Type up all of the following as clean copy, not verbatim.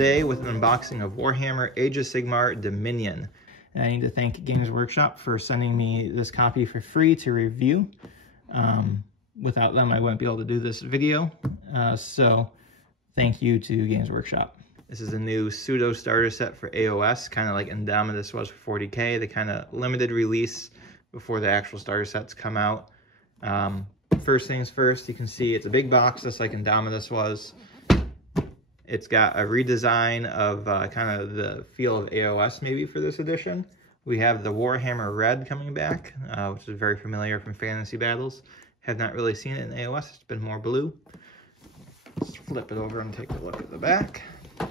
today with an unboxing of Warhammer Age of Sigmar Dominion. And I need to thank Games Workshop for sending me this copy for free to review. Without them, I wouldn't be able to do this video. So thank you to Games Workshop. This is a new pseudo starter set for AOS, kind of like Indomitus was for 40K, the kind of limited release before the actual starter sets come out. First things first, you can see it's a big box, just like Indomitus was. It's got a redesign of kind of the feel of AOS maybe for this edition. We have the Warhammer Red coming back, which is very familiar from Fantasy Battles. Have not really seen it in AOS, it's been more blue. Let's flip it over and take a look at the back. So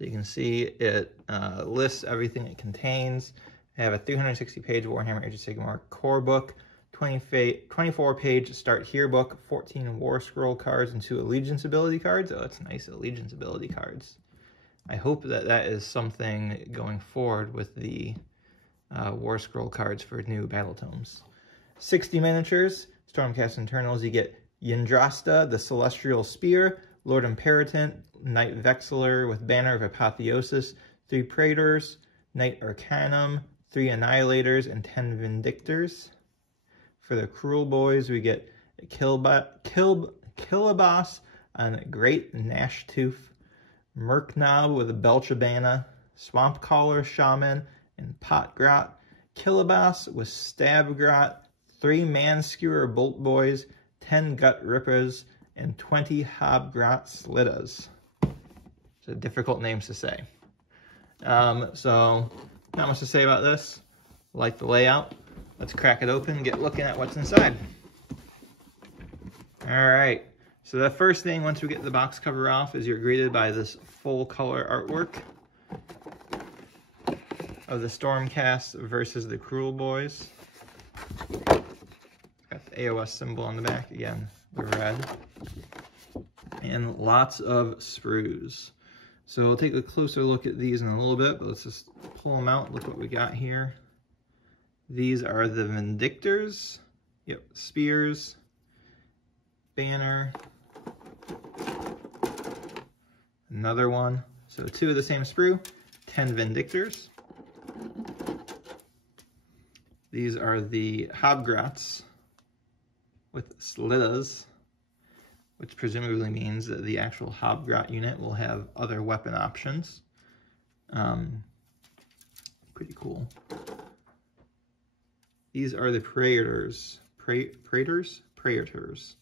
you can see it lists everything it contains. I have a 360-page Warhammer Age of Sigmar core book, 24-page Start Here book, 14 War Scroll cards, and 2 Allegiance ability cards. Oh, that's nice, Allegiance ability cards. I hope that that is something going forward with the War Scroll cards for new battle tomes. 60 miniatures, Stormcast internals. You get Yndrasta, the Celestial Spear, Lord Periton, Knight Vexillor with Banner of Apotheosis, 3 Praters, Knight Arcanum, 3 Annihilators, and 10 Vindictors. For the Cruel Boys, we get Kilobos on Great Gnashtooth, Murknob with a Belchabana, Swampcaller Shaman, and Potgrot, Kilobos with Stabgrot, 3 Manskewer Bolt Boys, 10 Gut Rippers, and 20 Hobgrass Litters. So difficult names to say. So not much to say about this. Like the layout. Let's crack it open and get looking at what's inside. All right. So the first thing, once we get the box cover off, is you're greeted by this full color artwork of the Stormcast versus the Cruel Boys. Got the AOS symbol on the back, again, the red. And lots of sprues. So we'll take a closer look at these in a little bit, but let's just pull them out. Look what we got here. These are the Vindictors. Yep, Spears, Banner, another one. So 2 of the same sprue, 10 Vindictors. These are the Hobgrats with Slitas, which presumably means that the actual Hobgrat unit will have other weapon options. Pretty cool. These are the Praters. Praters.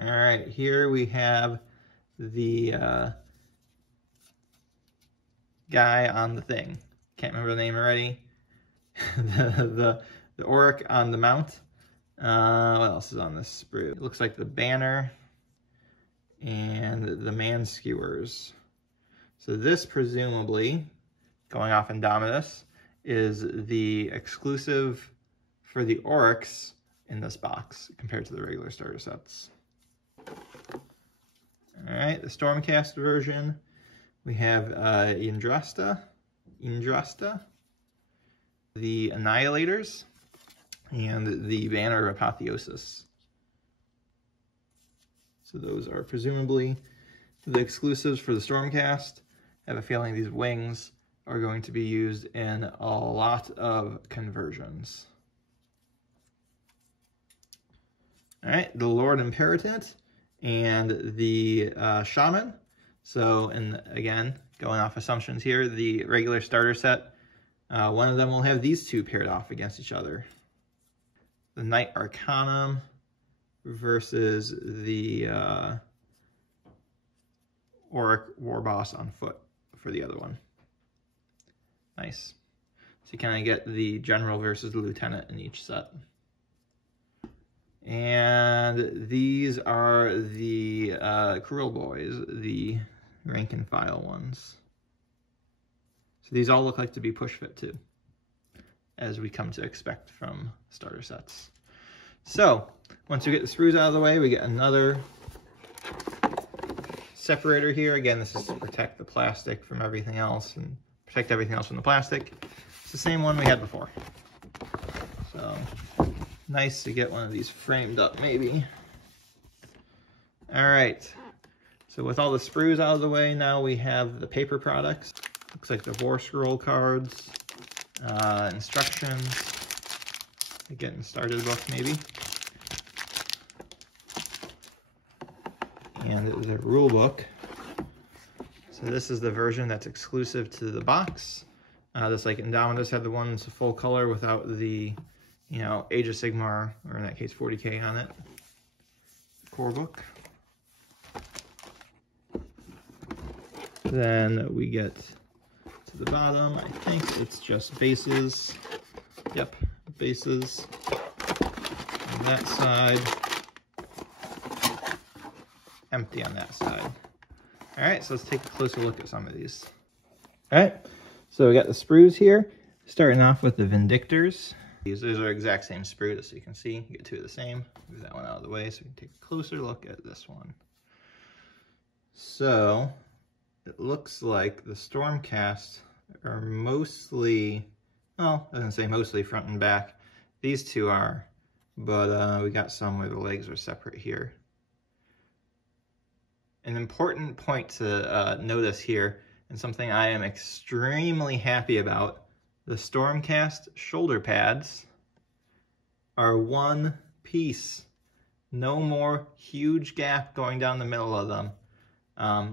All right, here we have the guy on the thing. Can't remember the name already. the Auric on the mount. What else is on this sprue? It looks like the Banner and the Manskewers. So this presumably, going off Indomitus, is the exclusive for the Aurics in this box compared to the regular starter sets. All right, the Stormcast version, we have Yndrasta, the Annihilators, and the Banner of Apotheosis. So those are presumably the exclusives for the Stormcast. I have a feeling these wings are going to be used in a lot of conversions. All right, the Lord Imperatant and the Shaman. So, and again, going off assumptions here, the regular starter set, one of them will have these 2 paired off against each other. The Knight Arcanum versus the Auric Warboss on foot for the other one. Nice. So you kind of get the General versus the Lieutenant in each set. And these are the Cruel Boys, the rank and file ones. So these all look like to be push fit too, as we come to expect from starter sets. So once we get the sprues out of the way, we get another separator here. Again, this is to protect the plastic from everything else and protect everything else from the plastic. It's the same one we had before. So nice to get one of these framed up maybe. All right, So with all the sprues out of the way, now we have the paper products. Looks like the War Scroll cards, instructions, a getting started book maybe, and the rule book. So this is the version that's exclusive to the box. This, like Indomitus had the ones full color without the, you know, Age of Sigmar, or in that case 40K on it. Core book. Then we get to the bottom. I think it's just bases. Yep, bases on that side. Empty on that side. All right, so let's take a closer look at some of these. All right, so we got the sprues here. Starting off with the Vindictors. These are the exact same sprue, just so you can see. You get two of the same. Move that one out of the way so we can take a closer look at this one. So it looks like the Stormcast are mostly, well, I didn't say mostly front and back. These two are, but we got some where the legs are separate here. An important point to notice here, and something I am extremely happy about, the Stormcast shoulder pads are one piece. No more huge gap going down the middle of them.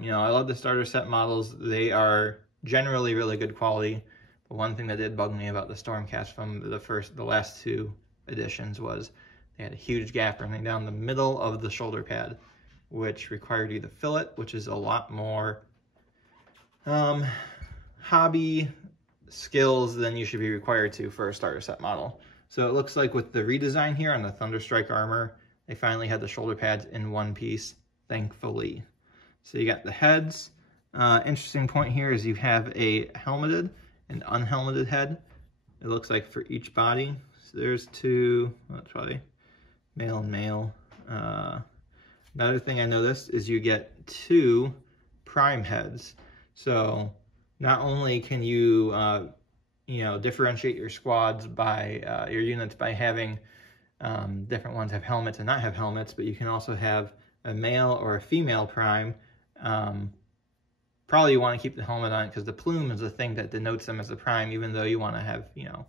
You know, I love the starter set models. They are generally really good quality. But one thing that did bug me about the Stormcast from the last two editions was they had a huge gap running down the middle of the shoulder pad, which required you to fill it, which is a lot more hobby skills than you should be required to for a starter set model. So it looks like with the redesign here on the Thunderstrike armor, they finally had the shoulder pads in one piece, thankfully. So you got the heads. Interesting point here is you have a helmeted and unhelmeted head. It looks like for each body. So there's two, well, that's probably male and male. Another thing I noticed is you get two prime heads. So not only can you, you know, differentiate your squads by your units by having different ones have helmets and not have helmets, but you can also have a male or a female prime. Probably you want to keep the helmet on because the plume is the thing that denotes them as a prime, even though you want to have, you know,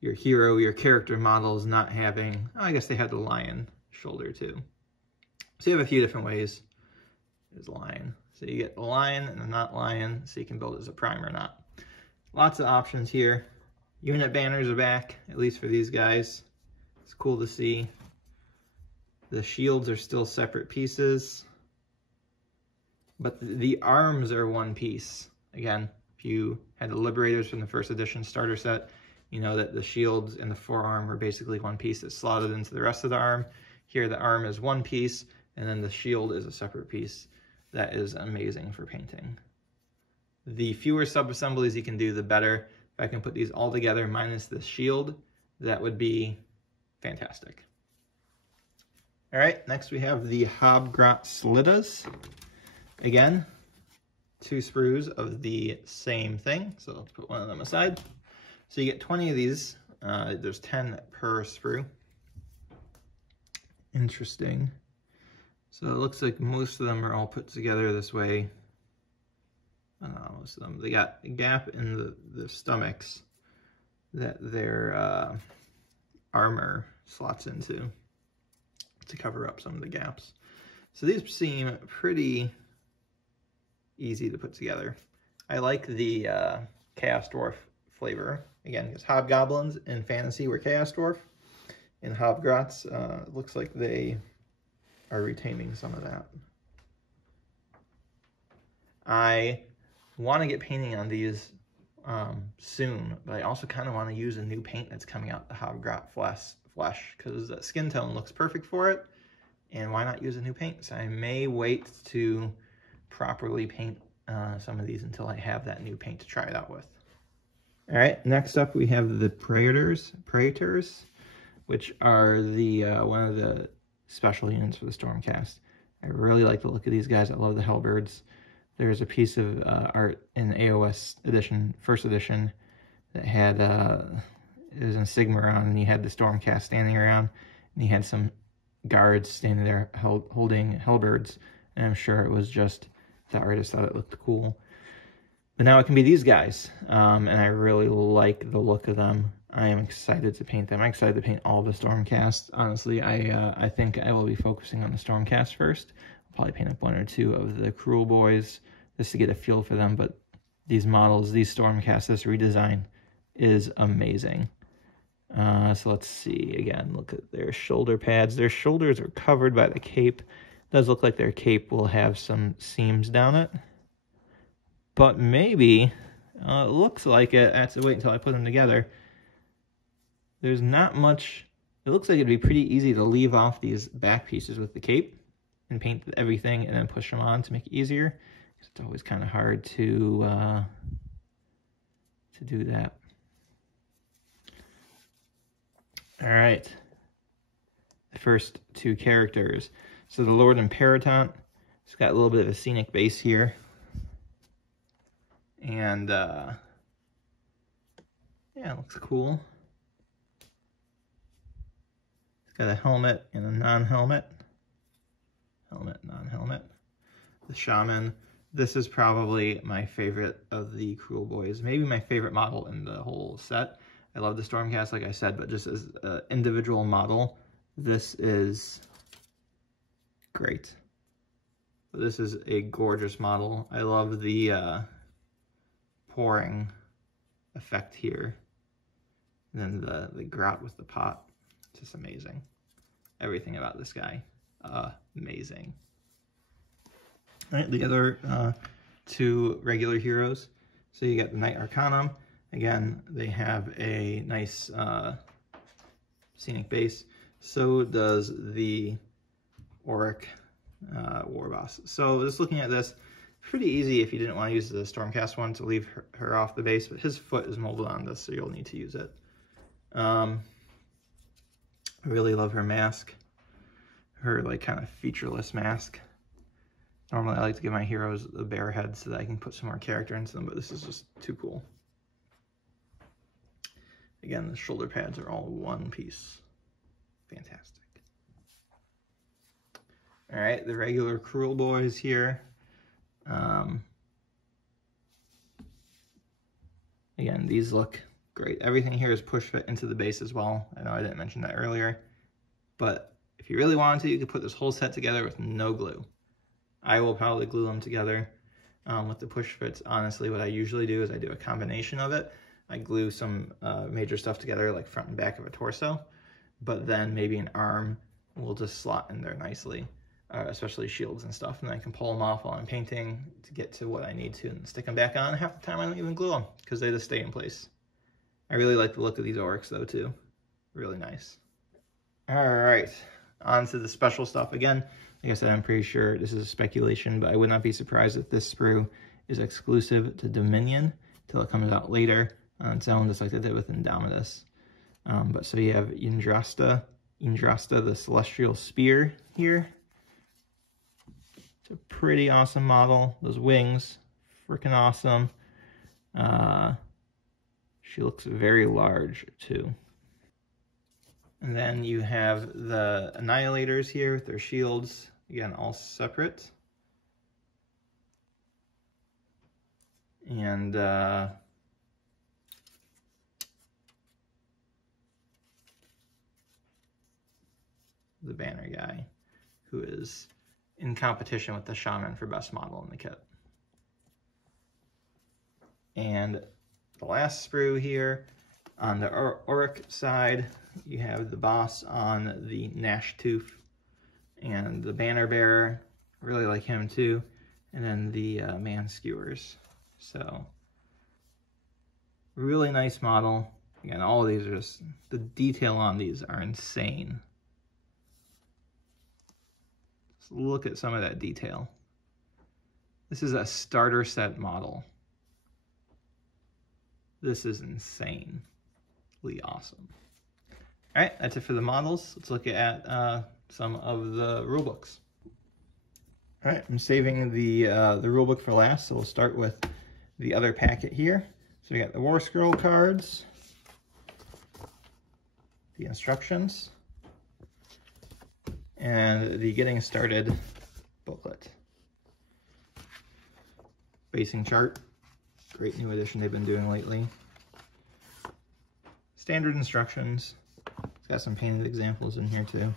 your hero, your character models not having, I guess they have the lion shoulder too. So you have a few different ways. There's lion. So you get the lion and the not lion, so you can build it as a prime or not. Lots of options here. Unit banners are back, at least for these guys. It's cool to see. The shields are still separate pieces, but the arms are one piece. Again, if you had the Liberators from the first edition starter set, you know that the shields and the forearm are basically one piece that's slotted into the rest of the arm. Here the arm is one piece, and then the shield is a separate piece. That is amazing for painting. The fewer sub-assemblies you can do, the better. If I can put these all together minus the shield, that would be fantastic. All right, next we have the Hobgrass Litters. Again, two sprues of the same thing. So let's put one of them aside. So you get 20 of these. There's 10 per sprue. Interesting. So it looks like most of them are all put together this way. Most of them. They got a gap in the stomachs that their armor slots into to cover up some of the gaps. So these seem pretty easy to put together. I like the Chaos Dwarf flavor. Again, because Hobgoblins in Fantasy were Chaos Dwarf. In Hobgrass, it looks like they are retaining some of that. I want to get painting on these soon, but I also kind of want to use a new paint that's coming out, the Hobgrass Flesh, because the skin tone looks perfect for it, and why not use a new paint? So I may wait to properly paint some of these until I have that new paint to try it out with. All right, next up we have the Praters, which are the one of the special units for the Stormcast. I really like the look of these guys. I love the Hellbirds. There's a piece of art in AOS edition, first edition, that had, it was in Sigmar on, and you had the Stormcast standing around, and you had some guards standing there holding Hellbirds. And I'm sure it was just the artist thought it looked cool. But now it can be these guys, and I really like the look of them. I am excited to paint them. I'm excited to paint all the Stormcast. Honestly, I think I will be focusing on the Stormcast first. I'll probably paint up 1 or 2 of the Cruel Boys just to get a feel for them. But these models, these Stormcast, this redesign is amazing. So let's see, again, look at their shoulder pads. Their shoulders are covered by the cape. It does look like their cape will have some seams down it. But maybe, it looks like it. I have to wait until I put them together. There's not much. It looks like it'd be pretty easy to leave off these back pieces with the cape and paint everything and then push them on to make it easier. It's always kind of hard to do that. All right. The first 2 characters. So the Lord and Periton. It's got a little bit of a scenic base here. And, yeah, it looks cool. It's got a helmet and a non-helmet. Helmet, non-helmet. The Shaman. This is probably my favorite of the Cruel Boys. Maybe my favorite model in the whole set. I love the Stormcast, like I said, but just as an individual model, this is great. This is a gorgeous model. I love the pouring effect here. And then the grout with the pot. It's just amazing. Everything about this guy, amazing. All right, the other 2 regular heroes. So you got the Knight Arcanum. Again, they have a nice scenic base. So does the Auric War Boss. So just looking at this, pretty easy if you didn't want to use the Stormcast one to leave her off the base, but his foot is molded on this, so you'll need to use it. I really love her mask. Her like kind of featureless mask. Normally I like to give my heroes a bare head so that I can put some more character into them, but this is just too cool. Again, the shoulder pads are all one piece. Fantastic. All right, the regular Cruel Boys here. Again, these look great. Everything here is push fit into the base as well. I know I didn't mention that earlier, but if you really wanted to, you could put this whole set together with no glue. I will probably glue them together with the push fits. Honestly, what I usually do is I do a combination of it. I glue some major stuff together, like front and back of a torso, but then maybe an arm will just slot in there nicely, especially shields and stuff, and then I can pull them off while I'm painting to get to what I need to and stick them back on. Half the time I don't even glue them because they just stay in place. I really like the look of these orcs though too. Really nice. All right, on to the special stuff. Again, like I said, I'm pretty sure this is a speculation, but I would not be surprised if this sprue is exclusive to Dominion till it comes out later on its own, just like they did with Indomitus. But so you have Indrasta, the Celestial Spear here. It's a pretty awesome model. Those wings, freaking awesome. She looks very large too. And then you have the Annihilators here with their shields, again, all separate. And the banner guy, who is in competition with the Shaman for best model in the kit. And the last sprue here, on the Auric side, you have the boss on the Gnash Tooth and the banner bearer, really like him too, and then the man skewers. So really nice model. Again, all of these are just, the detail on these are insane. Just look at some of that detail. This is a starter set model. This is insanely awesome. All right, that's it for the models. Let's look at some of the rulebooks. All right, I'm saving the rulebook for last, so we'll start with the other packet here. So we got the War Scroll cards, the instructions, and the Getting Started booklet. spacing chart. Great new addition they've been doing lately. Standard instructions. It's got some painted examples in here too.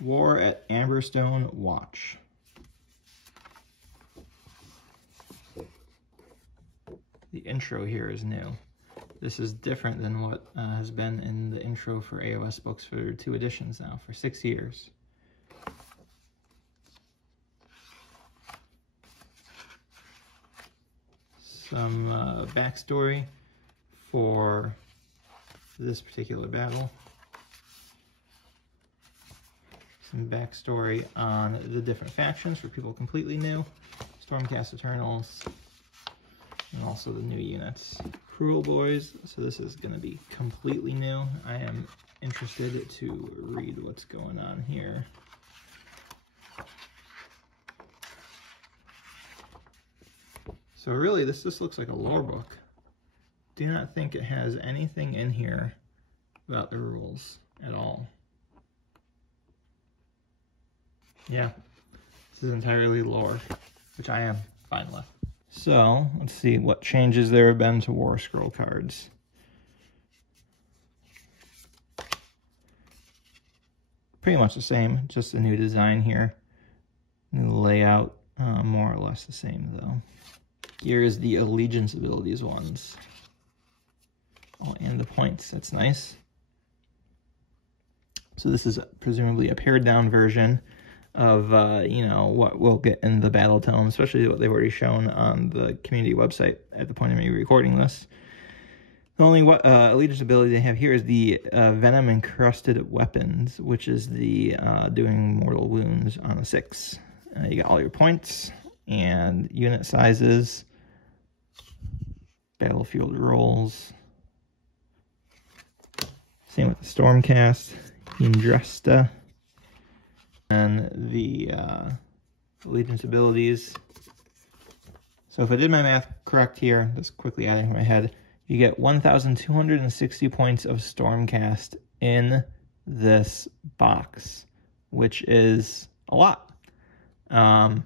War at Amberstone Watch. The intro here is new. This is different than what has been in the intro for AOS books for 2 editions now, for 6 years. Some backstory for this particular battle. Some backstory on the different factions for people completely new. Stormcast Eternals, and also the new units. Cruel Boys, so this is going to be completely new. I am interested to read what's going on here. So really, this just looks like a lore book. Do not think it has anything in here about the rules at all. Yeah, this is entirely lore, which I am fine with. So, let's see what changes there have been to War Scroll cards. Pretty much the same, just a new design here. New layout, more or less the same though. Here's the Allegiance abilities ones. Oh, and the points, that's nice. So this is presumably a pared down version of, you know, what we'll get in the battle tome, especially what they've already shown on the community website at the point of me recording this. The only Allegiance ability they have here is the Venom Encrusted Weapons, which is the doing mortal wounds on a 6. You got all your points and unit sizes, battlefield rolls. Same with the Stormcast, Indresta, and the Allegiance abilities. So if I did my math correct here, just quickly adding to my head, you get 1,260 points of Stormcast in this box, which is a lot. And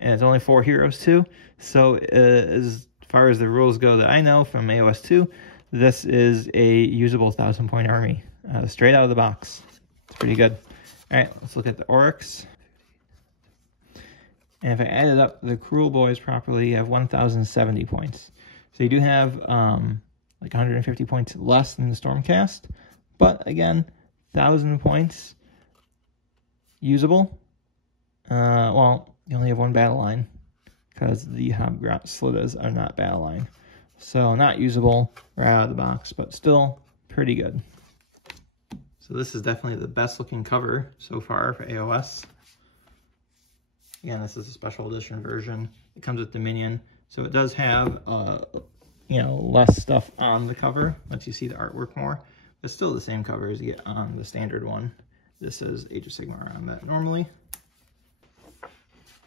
it's only 4 heroes too. So as far as the rules go that I know from AOS 2, this is a usable 1,000-point army straight out of the box. It's pretty good. All right, let's look at the Oryx. And if I added up the Cruel Boys properly, you have 1,070 points. So you do have like 150 points less than the Stormcast, but again, 1,000 points usable. Well, you only have 1 battle line because the Hobgrass Litters are not battle line. So not usable right out of the box, but still pretty good. So this is definitely the best looking cover so far for AOS. Again, this is a special edition version. It comes with Dominion, so it does have you know, less stuff on the cover, lets you see the artwork more, but still the same cover as you get on the standard one. This is Age of Sigmar on that normally.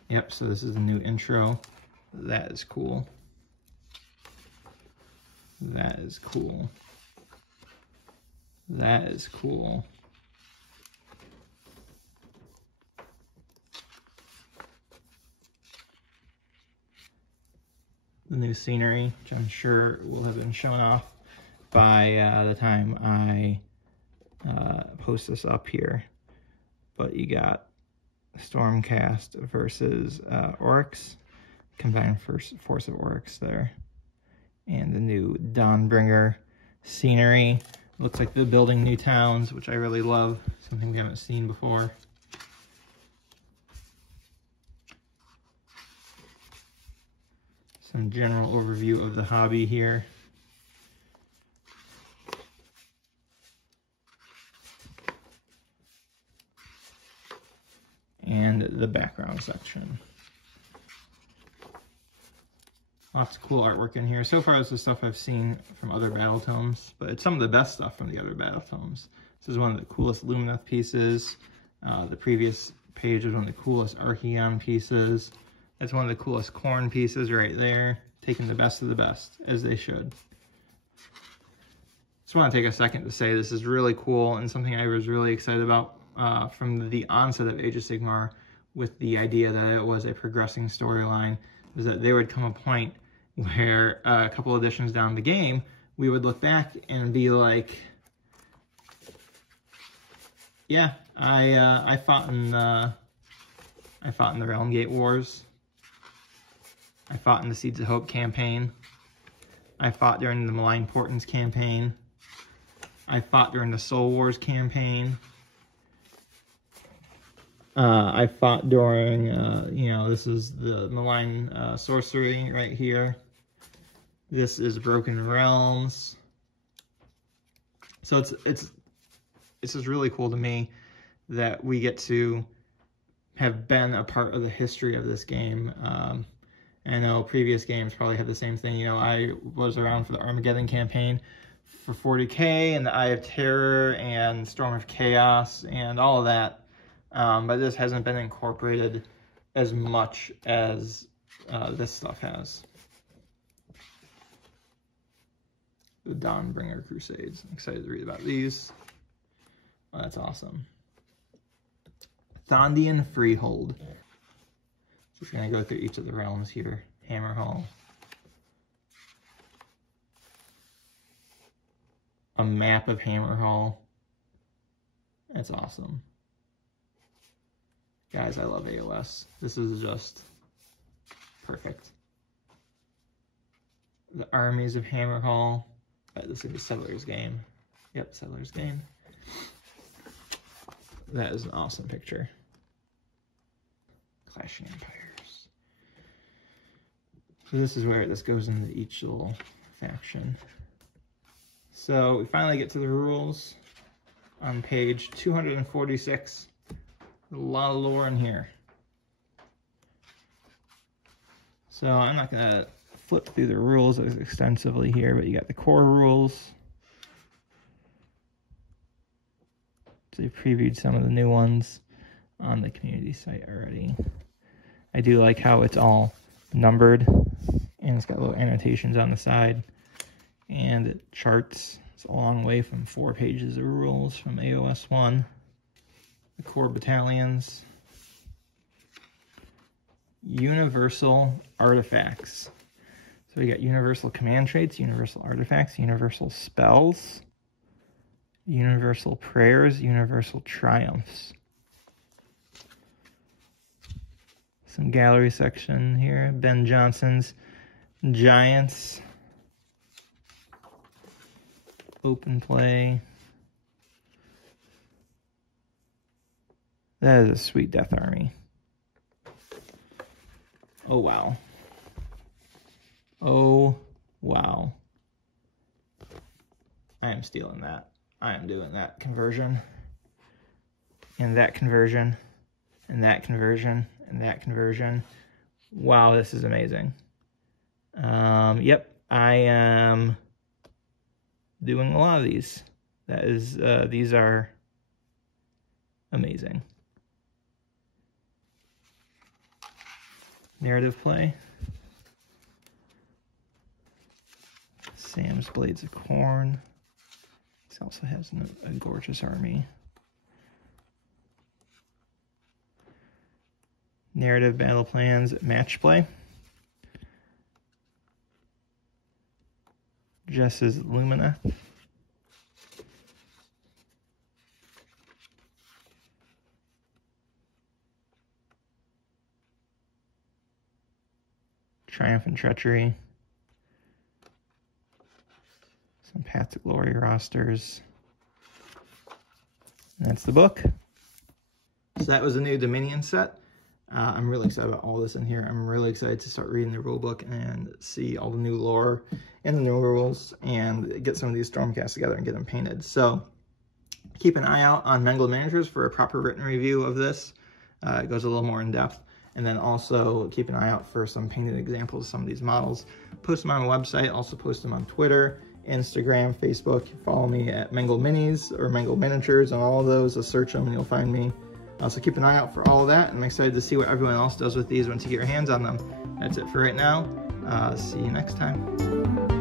Yep, so this is the new intro. That is cool. That is cool. That is cool. The new scenery, which I'm sure will have been shown off by the time I post this up here. But you got Stormcast versus Oryx, combined force of Oryx there. And the new Dawnbringer scenery. Looks like they're building new towns, which I really love. Something we haven't seen before. Some general overview of the hobby here. And the background section. Lots of cool artwork in here. So far, this is stuff I've seen from other battle tomes, but it's some of the best stuff from the other battle tomes. This is one of the coolest Lumineth pieces. The previous page was one of the coolest Archeon pieces. That's one of the coolest Khorne pieces right there. Taking the best of the best, as they should. Just want to take a second to say this is really cool and something I was really excited about from the onset of Age of Sigmar, with the idea that it was a progressing storyline was that there would come a point where a couple editions down the game, we would look back and be like, yeah, I fought in the Realm Gate Wars. I fought in the Seeds of Hope campaign. I fought during the Malign Portents campaign. I fought during the Soul Wars campaign. I fought during, you know, this is the Malign Sorcery right here. This is Broken Realms. So it's just really cool to me that we get to have been a part of the history of this game. I know previous games probably had the same thing. You know, I was around for the Armageddon campaign for 40K and the Eye of Terror and Storm of Chaos and all of that. But this hasn't been incorporated as much as this stuff has. The Dawnbringer Crusades. I'm excited to read about these. Oh, that's awesome. Thondian Freehold. So we're going to go through each of the realms here. Hammerhall. A map of Hammerhall. That's awesome. Guys, I love AOS. This is just perfect. The Armies of Hammerhall. This is a Settlers game. Yep, Settlers game. That is an awesome picture. Clashing Empires. So this is where this goes into each little faction. So we finally get to the rules on page 246. A lot of lore in here. So I'm not going to flip through the rules as extensively here, but you got the core rules. So they previewed some of the new ones on the community site already. I do like how it's all numbered and it's got little annotations on the side and it charts. It's a long way from 4 pages of rules from AOS 1. The core battalions. Universal artifacts. So we got universal command traits, universal artifacts, universal spells, universal prayers, universal triumphs. Some gallery section here. Ben Johnson's Giants. Open play. That is a sweet Death Army. Oh, wow. Oh, wow. I am stealing that. I am doing that conversion. And that conversion. And that conversion. And that conversion. Wow, this is amazing. Yep, I am doing a lot of these. That is, these are amazing. Narrative play. Sam's Blades of Corn. This also has a gorgeous army. Narrative battle plans, match play. Jess's Lumina. Triumph and Treachery. Some Path to Glory rosters. And that's the book. So that was a new Dominion set. I'm really excited about all this in here. I'm really excited to start reading the rule book and see all the new lore and the new rules and get some of these Stormcasts together and get them painted. So keep an eye out on Mangled Miniatures for a proper written review of this. It goes a little more in depth. And then also keep an eye out for some painted examples of some of these models. Post them on my website, also post them on Twitter, Instagram, Facebook. Follow me at Mangled Minis or Mangled Miniatures on all of those. Just search them and you'll find me. So keep an eye out for all of that. And I'm excited to see what everyone else does with these once you get your hands on them. That's it for right now. See you next time.